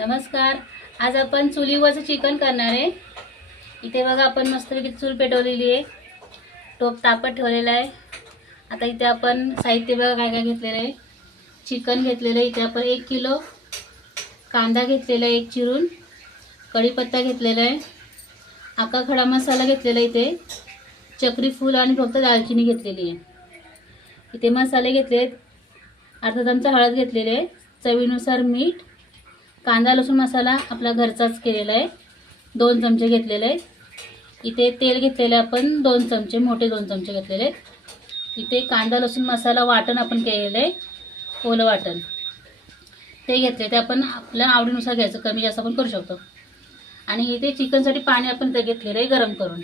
नमस्कार. आज आपण चुलीवरचं चिकन करणार आहे. इथे बघा आपण मस्तपैकी चूल पेटवलेली आहे, टोप तापत ठेवलेला आहे. आता इथे आपण साहित्य बघा काय काय घेतलेलं आहे. चिकन घेतलेलं आहे. इथे आपण 1 किलो कांदा घेतलेला आहे, 1 चिरून. कढीपत्ता घेतलेला आहे. आका खडा मसाला घेतलेला आहे. इथे चक्री फूल आणि फक्त दालचिनी घेतलेली आहे. इथे मसाले घेतले आहेत. अर्धा चमचा हळद घेतलेली आहे. चवीनुसार मीठ. कांदा लसूण मसाला आपला घरचाच केलेला आहे, 2 चमचे घेतलेले आहेत. इथे तेल घेतलेले आपण 2 चमचे, मोठे 2 चमचे घेतलेले आहेत. इथे कांदा लसूण मसाला वाटण आपण केलेलं आहे, ओलं वाटण ते घेतले. ते आपण आपल्या आवडीनुसार घ्यायचं, कमी जास्त आपण करू शकतो. आणि इथे चिकनसाठी पाणी आपण ते घेतलेलं आहे गरम करून.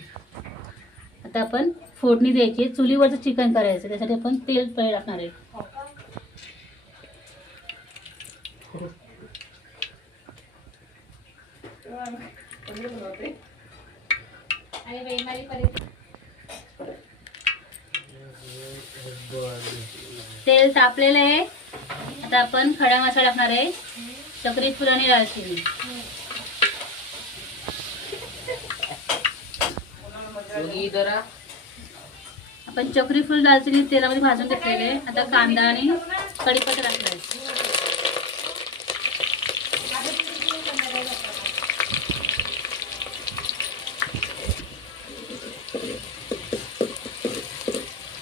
आता आपण फोडणी द्यायची. चुलीवरचं चिकन करायचं, त्यासाठी आपण तेल पहिले टाकणार आहे. तेल तापलेलं आहे. आता आपण खडा मसाला टाकणार आहे, चक्री फूल आणि दालचिनी. आपण चक्री फूल दालचिनी तेलामध्ये भाजून घेतलेले आहे. आता कांदा आणि कढीपत्ता टाकणार आहे.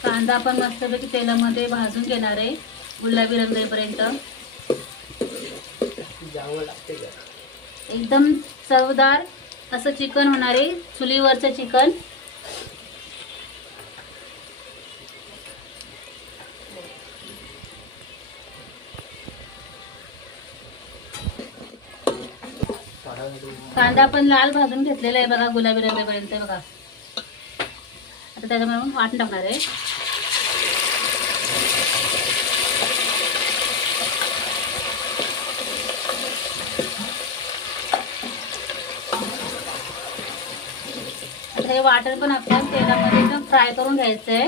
कांदा आपण मस्तपैकी तेलामध्ये भाजून घेणार आहे, गुलाबी रंग येईपर्यंत. एकदम चवदार असं चिकन होणार आहे, चुलीवरचं चिकन. कांदा आपण लाल भाजून घेतलेला आहे बघा, गुलाबी रंग येईपर्यंत बघा. आता त्याच्यामध्ये वाटण टाकणार आहे. आता हे वाटण पण आपण तेलामध्ये एकदम फ्राय करून घ्यायचं आहे.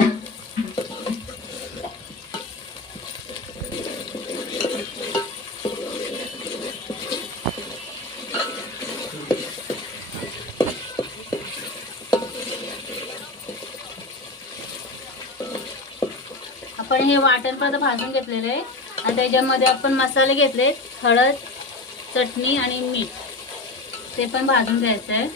आपण हे वाटण पण भाजून घेतलेले आहे. आणि त्याच्यामध्ये आपण मसाले घेतले, हळद, चटणी आणि मीठ, ते पण भाजून घ्यायचं आहे.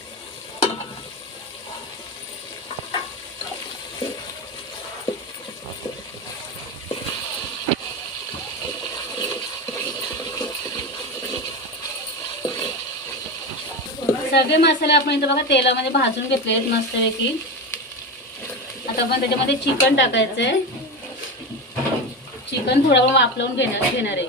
सगळे मसाले आपण इथं बघा तेलामध्ये भाजून घेतले आहेत मस्तपैकी. आता आपण त्याच्यामध्ये चिकन टाकायचं आहे. चिकन थोडा वेळ वाफलवून घेणार आहे.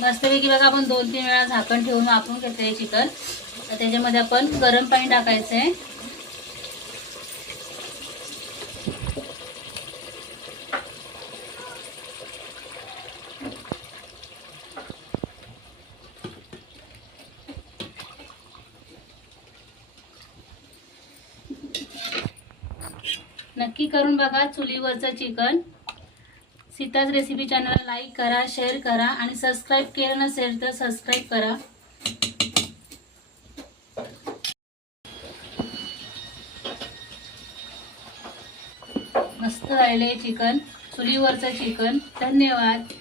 मस्तपैकी बघा आपण 2-3 वेळा झाकण ठेवून वापरून घेतले चिकन. तर त्याच्यामध्ये आपण गरम पाणी टाकायचं आहे. नक्की करून बघा चुलीवरचं चिकन. सीताज रेसिपी चॅनलला लाईक करा, शेअर करा आणि सबस्क्राईब केलं नसेल तर सबस्क्राईब करा. मस्त राहिले चिकन, चुलीवरचं चिकन. धन्यवाद.